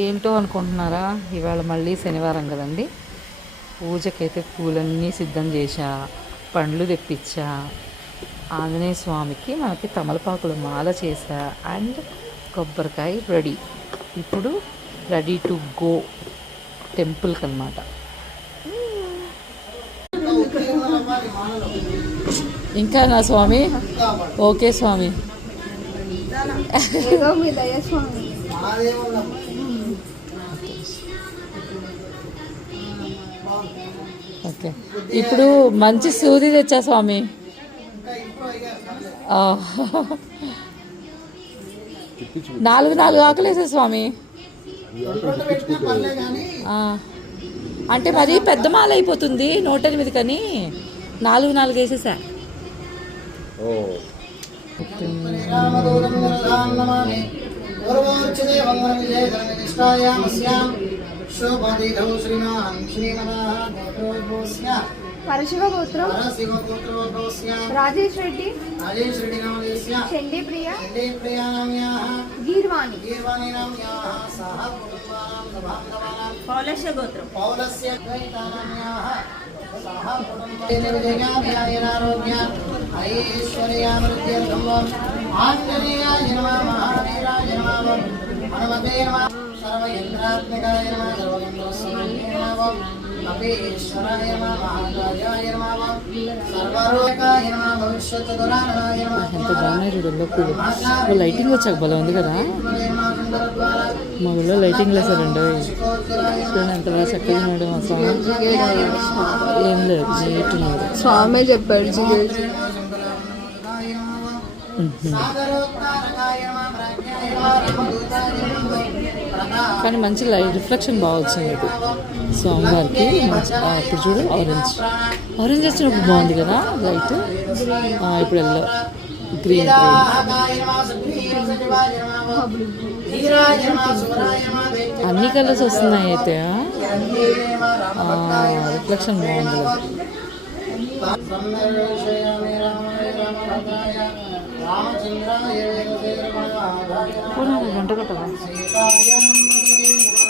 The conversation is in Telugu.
ఏంటో అనుకుంటున్నారా? ఇవాళ మళ్ళీ శనివారం కదండి. పూజకైతే పూలన్నీ సిద్ధం చేశా పండ్లు తెప్పించా ఆంజనేయ స్వామికి మనకి తమలపాకులు మాల చేశా అండ్ కొబ్బరికాయ రెడీ. ఇప్పుడు రెడీ టు గో టెంపుల్కి అనమాట ఇంకా నా స్వామి? ఓకే స్వామి. స్వామి. ఓకే. ఇప్పుడు మంచి సూది తెచ్చా స్వామి? నాలుగు నాలుగు ఆకలేసా స్వామి. అంటే మరి పెద్ద మాల అయిపోతుంది నూట ఎనిమిది కానీ నాలుగు నాలుగు వేసేసా. शुभदिधौ श्रीमान् क्षीमदाः गोत्रोद्भोस्य परशिवगोत्रो परशिवगोत्रोद्भोस्य राजेश रेड्डी राजेश रेड्डी नामदेस्य शेंडे प्रिया शेंडे प्रिया नाम्याः गीर्वाणी गीर्वाणी नाम्याः सह कुटुम्बानां सभाङ्गवानां पौलस्य गोत्रो पौलस्य द्वैता नाम्याः सह कुटुम्बेन विजयाभियानेनारोग्य ऐश्वर्यामृत्यर्थम् आञ्जनेयाय नमः। महावीराय नमः। हनुमते नमः। సర్వరోగాయ నమః నమః ఎంత బాగున్నాయి పూలు ఓ లైటింగ్ వచ్చాక భలే ఉంది కదా? మా ఊళ్ళో లైటింగ్ వేసారండి చూడండి ఎంత బాగా చక్కగా ఉన్నాడు మా స్వామి. ఏం లేదు స్వామి చెప్పాడు కానీ మంచి లైట్ రిఫ్లెక్షన్ బాగా వచ్చింది ఇది స్వామివారికి మంచి ఇప్పుడు చూడు ఆరెంజ్. ఆరెంజ్ వచ్చినప్పుడు బాగుంది కదా లైట్? ఇప్పుడు ఎల్లో. గ్రీన్ అన్ని కలర్స్ వస్తున్నాయి అయితే రిఫ్లెక్షన్ బాగుంది గంట కొట్టవా? triumph again.